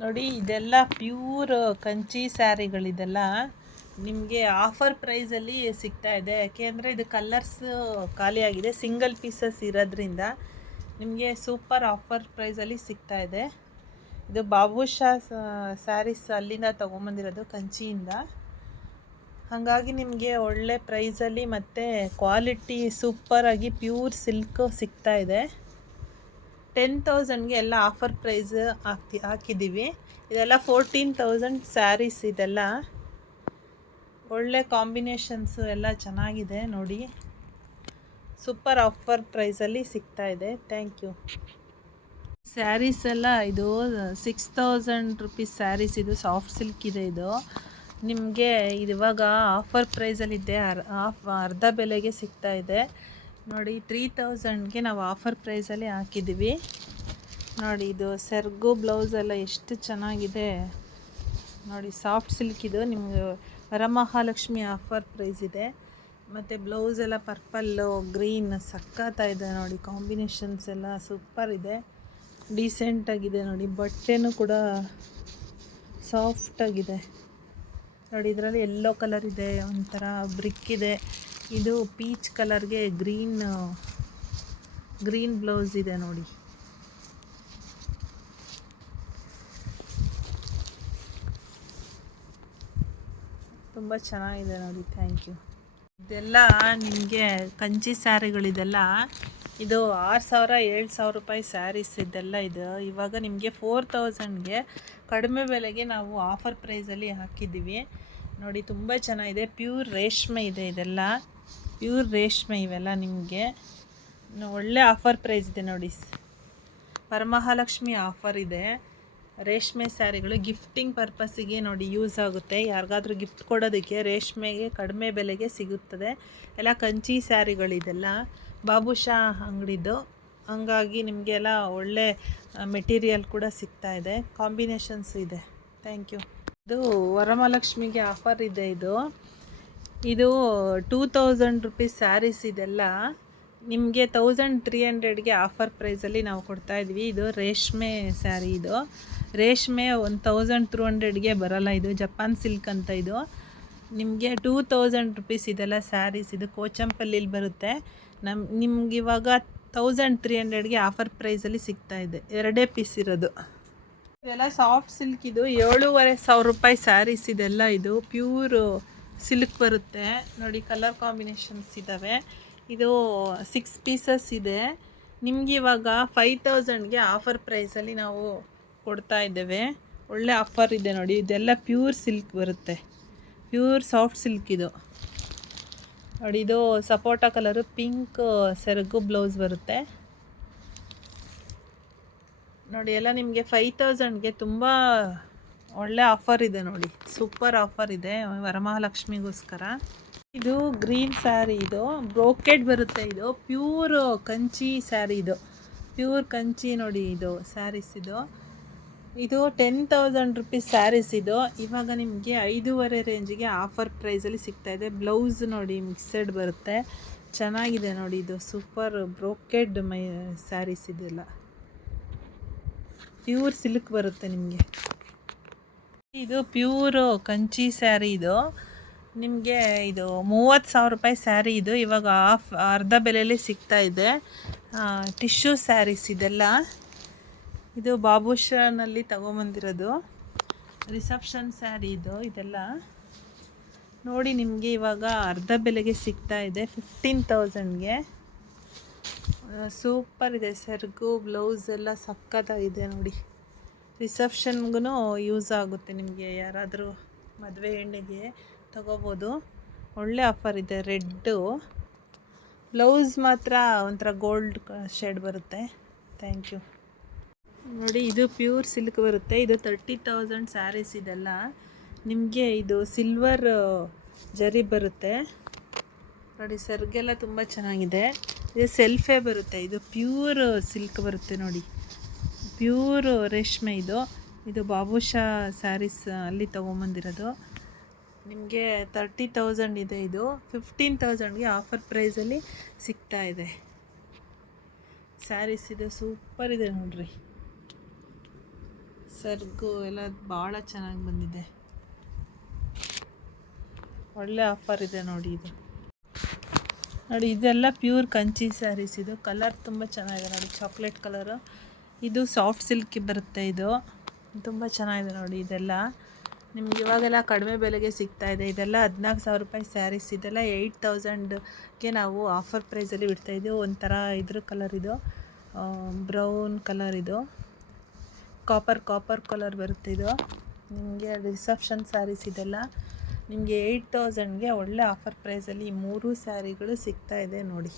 ನೋಡಿ ಇದೆಲ್ಲ ಪ್ಯೂರ್ ಕಂಚಿ ಸ್ಯಾರಿಗಳಿದೆಲ್ಲ ನಿಮಗೆ ಆಫರ್ ಪ್ರೈಸಲ್ಲಿ ಸಿಗ್ತಾ ಇದೆ. ಯಾಕೆಂದರೆ ಇದು ಕಲರ್ಸ್ ಖಾಲಿಯಾಗಿದೆ, ಸಿಂಗಲ್ ಪೀಸಸ್ ಇರೋದ್ರಿಂದ ನಿಮಗೆ ಸೂಪರ್ ಆಫರ್ ಪ್ರೈಸಲ್ಲಿ ಸಿಗ್ತಾ ಇದೆ. ಇದು ಬಾಬುಷಾ ಸ್ಯಾರೀಸ್ ಅಲ್ಲಿಂದ ತೊಗೊಂಬಂದಿರೋದು, ಕಂಚಿಯಿಂದ. ಹಾಗಾಗಿ ನಿಮಗೆ ಒಳ್ಳೆ ಪ್ರೈಸಲ್ಲಿ ಮತ್ತು ಕ್ವಾಲಿಟಿ ಸೂಪರಾಗಿ ಪ್ಯೂರ್ ಸಿಲ್ಕ್ ಸಿಗ್ತಾ ಇದೆ. 10,000ಗೆ ಎಲ್ಲ ಆಫರ್ ಪ್ರೈಸ್ ಹಾಕಿದ್ದೀವಿ. ಇದೆಲ್ಲ 14,000 ಸ್ಯಾರೀಸ್. ಇದೆಲ್ಲ ಒಳ್ಳೆ ಕಾಂಬಿನೇಷನ್ಸು ಎಲ್ಲ ಚೆನ್ನಾಗಿದೆ ನೋಡಿ. ಸೂಪರ್ ಆಫರ್ ಪ್ರೈಸಲ್ಲಿ ಸಿಗ್ತಾ ಇದೆ. Thank you. ಸ್ಯಾರೀಸ್ ಎಲ್ಲ ಇದು 6,000 ರುಪೀಸ್ ಸ್ಯಾರೀಸ್. ಇದು ಸಾಫ್ಟ್ ಸಿಲ್ಕ್ ಇದೆ. ಇದು ನಿಮಗೆ ಇವಾಗ ಆಫರ್ ಪ್ರೈಸಲ್ಲಿದೆ, ಅರ್ಧ ಬೆಲೆಗೆ ಸಿಗ್ತಾ ಇದೆ ನೋಡಿ. 3,000ಗೆ ನಾವು ಆಫರ್ ಪ್ರೈಸಲ್ಲಿ ಹಾಕಿದ್ದೀವಿ ನೋಡಿ. ಇದು ಸೆರ್ಗು ಬ್ಲೌಸ್ ಎಲ್ಲ ಎಷ್ಟು ಚೆನ್ನಾಗಿದೆ ನೋಡಿ. ಸಾಫ್ಟ್ ಸಿಲ್ಕ್ ಇದು. ನಿಮಗೆ ವರಮಹಾಲಕ್ಷ್ಮಿ ಆಫರ್ ಪ್ರೈಸ್ ಇದೆ. ಮತ್ತು ಬ್ಲೌಸ್ ಎಲ್ಲ ಪರ್ಪಲ್ಲು ಗ್ರೀನ್ ಸಕ್ಕತ್ತಾಗಿದೆ ನೋಡಿ. ಕಾಂಬಿನೇಷನ್ಸ್ ಎಲ್ಲ ಸೂಪರ್ ಇದೆ, ಡೀಸೆಂಟಾಗಿದೆ ನೋಡಿ. ಬಟ್ಟೆನೂ ಕೂಡ ಸಾಫ್ಟಾಗಿದೆ ನೋಡಿ. ಇದರಲ್ಲಿ ಯೆಲ್ಲೋ ಕಲರ್ ಇದೆ, ಒಂಥರ ಬ್ರಿಕ್ ಇದೆ. ಇದು ಪೀಚ್ ಕಲರ್ಗೆ ಗ್ರೀನ್ ಬ್ಲೌಸ್ ಇದೆ ನೋಡಿ. ತುಂಬ ಚೆನ್ನಾಗಿದೆ ನೋಡಿ. Thank you. ಇದೆಲ್ಲ ನಿಮಗೆ ಕಂಚಿ ಸ್ಯಾರಿಗಳಿದೆಲ್ಲ ಇದು 6,000 7,000 ರೂಪಾಯಿ ಸ್ಯಾರೀಸ್ ಇದೆಲ್ಲ. ಇದು ಇವಾಗ ನಿಮಗೆ 4,000ಗೆ ಕಡಿಮೆ ಬೆಲೆಗೆ ನಾವು ಆಫರ್ ಪ್ರೈಸಲ್ಲಿ ಹಾಕಿದ್ದೀವಿ ನೋಡಿ. ತುಂಬ ಚೆನ್ನಾಗಿದೆ. ಪ್ಯೂರ್ ರೇಷ್ಮೆ ಇದೆ. ಇದೆಲ್ಲ ಪ್ಯೂರ್ ರೇಷ್ಮೆ ಇವೆಲ್ಲ ನಿಮಗೆ ಒಳ್ಳೆ ಆಫರ್ ಪ್ರೈಸ್ ಇದೆ ನೋಡಿ. ವರಮಹಾಲಕ್ಷ್ಮಿ ಆಫರ್ ಇದೆ. ರೇಷ್ಮೆ ಸ್ಯಾರಿಗಳು ಗಿಫ್ಟಿಂಗ್ ಪರ್ಪಸ್ಸಿಗೆ ನೋಡಿ ಯೂಸ್ ಆಗುತ್ತೆ. ಯಾರಿಗಾದ್ರೂ ಗಿಫ್ಟ್ ಕೊಡೋದಕ್ಕೆ ರೇಷ್ಮೆಗೆ ಕಡಿಮೆ ಬೆಲೆಗೆ ಸಿಗುತ್ತದೆ. ಎಲ್ಲ ಕಂಚಿ ಸ್ಯಾರಿಗಳಿದೆಲ್ಲ ಬಾಬುಷಾ ಅಂಗಡಿದು. ಹಂಗಾಗಿ ನಿಮಗೆಲ್ಲ ಒಳ್ಳೆ ಮೆಟೀರಿಯಲ್ ಕೂಡ ಸಿಗ್ತಾ ಇದೆ, ಕಾಂಬಿನೇಷನ್ಸ್ ಇದೆ. Thank you. ಇದು ವರಮಹಾಲಕ್ಷ್ಮಿಗೆ ಆಫರ್ ಇದೆ. ಇದು 2,000 ರುಪೀಸ್ ಸ್ಯಾರೀಸ್. ಇದೆಲ್ಲ ನಿಮಗೆ 1,300ಗೆ ಆಫರ್ ಪ್ರೈಸಲ್ಲಿ ನಾವು ಕೊಡ್ತಾಯಿದ್ವಿ. ಇದು ರೇಷ್ಮೆ ಸ್ಯಾರಿ. ಇದು ರೇಷ್ಮೆ 1,200ಗೆ ಬರೋಲ್ಲ. ಇದು ಜಪಾನ್ ಸಿಲ್ಕ್ ಅಂತ. ಇದು ನಿಮಗೆ 2,000 ರುಪೀಸ್ ಇದೆಲ್ಲ ಸ್ಯಾರೀಸ್. ಇದು ಕೋಚಂಪಲ್ಲಿಲಿ ಬರುತ್ತೆ. ನಿಮ್ಗಿವಾಗ 1,300ಗೆ ಆಫರ್ ಪ್ರೈಸಲ್ಲಿ ಸಿಗ್ತಾ ಇದೆ. 2 ಪೀಸ್ ಇರೋದು. ಇದೆಲ್ಲ ಸಾಫ್ಟ್ ಸಿಲ್ಕ್. ಇದು 7,500 ರೂಪಾಯಿ ಸ್ಯಾರೀಸ್. ಇದೆಲ್ಲ ಇದು ಪ್ಯೂರ್ ಸಿಲ್ಕ್ ಬರುತ್ತೆ ನೋಡಿ. ಕಲರ್ ಕಾಂಬಿನೇಷನ್ಸ್ ಇದ್ದಾವೆ. ಇದು 6 ಪೀಸಸ್ ಇದೆ. ನಿಮ್ಗೆ ಇವಾಗ 5,000ಗೆ ಆಫರ್ ಪ್ರೈಸಲ್ಲಿ ನಾವು ಕೊಡ್ತಾ ಇದ್ದೇವೆ. ಒಳ್ಳೆ ಆಫರ್ ಇದೆ ನೋಡಿ. ಇದೆಲ್ಲ ಪ್ಯೂರ್ ಸಿಲ್ಕ್ ಬರುತ್ತೆ, ಪ್ಯೂರ್ ಸಾಫ್ಟ್ ಸಿಲ್ಕ್ ಇದು ನೋಡಿ. ಇದು ಸಪೋಟಾ ಕಲರು, ಪಿಂಕ್ ಸೆರಗು ಬ್ಲೌಸ್ ಬರುತ್ತೆ ನೋಡಿ. ಎಲ್ಲ ನಿಮಗೆ 5,000ಗೆ ತುಂಬ ಒಳ್ಳೆ ಆಫರ್ ಇದೆ ನೋಡಿ. ಸೂಪರ್ ಆಫರ್ ಇದೆ ವರಮಹಾಲಕ್ಷ್ಮಿಗೋಸ್ಕರ. ಇದು ಗ್ರೀನ್ ಸ್ಯಾರಿ. ಇದು ಬ್ರೋಕೆಡ್ ಬರುತ್ತೆ. ಇದು ಪ್ಯೂರ್ ಕಂಚಿ ಸ್ಯಾರಿ. ಇದು ಪ್ಯೂರ್ ಕಂಚಿ ನೋಡಿ. ಇದು ಸ್ಯಾರೀಸ್ ಇದು 10,000 ರುಪೀಸ್ ಸ್ಯಾರೀಸ್. ಇದು ಇವಾಗ ನಿಮಗೆ 5,500 ರೇಂಜಿಗೆ ಆಫರ್ ಪ್ರೈಸಲ್ಲಿ ಸಿಗ್ತಾಯಿದೆ. ಬ್ಲೌಸ್ ನೋಡಿ ಮಿಕ್ಸೆಡ್ ಬರುತ್ತೆ, ಚೆನ್ನಾಗಿದೆ ನೋಡಿ. ಇದು ಸೂಪರ್ ಬ್ರೋಕೆಡ್ ಸ್ಯಾರೀಸ್. ಇದೆಲ್ಲ ಪ್ಯೂರ್ ಸಿಲ್ಕ್ ಬರುತ್ತೆ ನಿಮಗೆ. ಇದು ಪ್ಯೂರ್ ಕಂಚಿ ಸ್ಯಾರಿ. ಇದು ನಿಮಗೆ ಇದು 30,000 ರೂಪಾಯಿ ಸ್ಯಾರಿ. ಇದು ಇವಾಗ ಅರ್ಧ ಬೆಲೆಯಲ್ಲಿ ಸಿಗ್ತಾ ಇದೆ. ಟಿಶ್ಯೂ ಸ್ಯಾರೀಸ್ ಇದೆಲ್ಲ. ಇದು ಬಾಬುಷಾನಲ್ಲಿ ತಗೊಂಬಂದಿರೋದು ರಿಸೆಪ್ಷನ್ ಸ್ಯಾರಿ. ಇದೆಲ್ಲ ನೋಡಿ ನಿಮಗೆ ಇವಾಗ ಅರ್ಧ ಬೆಲೆಗೆ ಸಿಗ್ತಾ ಇದೆ, 15,000ಗೆ. ಸೂಪರ್ ಇದೆ. ಸೆರಗು ಬ್ಲೌಸ್ ಎಲ್ಲ ಸಕ್ಕತ್ತಾಗಿದೆ ನೋಡಿ. ರಿಸೆಪ್ಷನ್ಗೂ ಯೂಸ್ ಆಗುತ್ತೆ ನಿಮಗೆ. ಯಾರಾದರೂ ಮದುವೆ ಹೆಣ್ಣಿಗೆ ತಗೋಬೋದು. ಒಳ್ಳೆ ಆಫರ್ ಇದೆ. ರೆಡ್ಡು ಬ್ಲೌಸ್ ಮಾತ್ರ ಒಂಥರ ಗೋಲ್ಡ್ ಶೇಡ್ ಬರುತ್ತೆ. Thank you. ನೋಡಿ ಇದು ಪ್ಯೂರ್ ಸಿಲ್ಕ್ ಬರುತ್ತೆ. ಇದು 30,000 ಸ್ಯಾರೀಸ್. ಇದೆಲ್ಲ ನಿಮಗೆ ಇದು ಸಿಲ್ವರ್ ಜರಿ ಬರುತ್ತೆ ನೋಡಿ. ಸೆರಗೆಲ್ಲ ತುಂಬ ಚೆನ್ನಾಗಿದೆ. ಇದು ಸೆಲ್ಫೇ ಬರುತ್ತೆ. ಇದು ಪ್ಯೂರ್ ಸಿಲ್ಕ್ ಬರುತ್ತೆ ನೋಡಿ. ಪ್ಯೂರ್ ರೇಷ್ಮೆ ಇದು ಬಾಬುಷಾ ಸ್ಯಾರೀಸ್ ಅಲ್ಲಿ ತೊಗೊಂಬಂದಿರೋದು. ನಿಮಗೆ 30,000 ಇದೆ. ಇದು 15,000ಗೆ ಆಫರ್ ಪ್ರೈಸಲ್ಲಿ ಸಿಗ್ತಾ ಇದೆ ಸ್ಯಾರೀಸ್. ಇದು ಸೂಪರ್ ಇದೆ ನೋಡ್ರಿ. ಸರ್ಗು ಎಲ್ಲ ಭಾಳ ಚೆನ್ನಾಗಿ ಬಂದಿದೆ. ಒಳ್ಳೆ ಆಫರ್ ಇದೆ ನೋಡಿ ಇದು. ನೋಡಿ ಇದೆಲ್ಲ ಪ್ಯೂರ್ ಕಂಚಿ ಸ್ಯಾರೀಸ್. ಇದು ಕಲರ್ ತುಂಬ ಚೆನ್ನಾಗಿದೆ ನೋಡಿ, ಚಾಕ್ಲೇಟ್ ಕಲರು. ಇದು ಸಾಫ್ಟ್ ಸಿಲ್ಕಿ ಬರುತ್ತೆ. ಇದು ತುಂಬ ಚೆನ್ನಾಗಿದೆ ನೋಡಿ. ಇದೆಲ್ಲ ನಿಮ್ಗೆ ಇವಾಗೆಲ್ಲ ಕಡಿಮೆ ಬೆಲೆಗೆ ಸಿಗ್ತಾ ಇದೆ. ಇದೆಲ್ಲ 14,000 ರೂಪಾಯಿ ಸ್ಯಾರೀಸ್. ಇದೆಲ್ಲ 8,000ಗೆ ನಾವು ಆಫರ್ ಪ್ರೈಸಲ್ಲಿ ಬಿಡ್ತಾಯಿದ್ದೀವಿ. ಒಂಥರ ಇದ್ರ ಕಲರ್ ಇದು, ಬ್ರೌನ್ ಕಲರ್, ಇದು ಕಾಪರ್ ಕಲರ್ ಬರುತ್ತೆ. ಇದು ನಿಮಗೆ ರಿಸೆಪ್ಷನ್ ಸ್ಯಾರೀಸ್. ಇದೆಲ್ಲ ನಿಮಗೆ 8,000ಗೆ ಒಳ್ಳೆ ಆಫರ್ ಪ್ರೈಸಲ್ಲಿ ಈ 3 ಸ್ಯಾರಿಗಳು ಸಿಗ್ತಾ ಇದೆ ನೋಡಿ.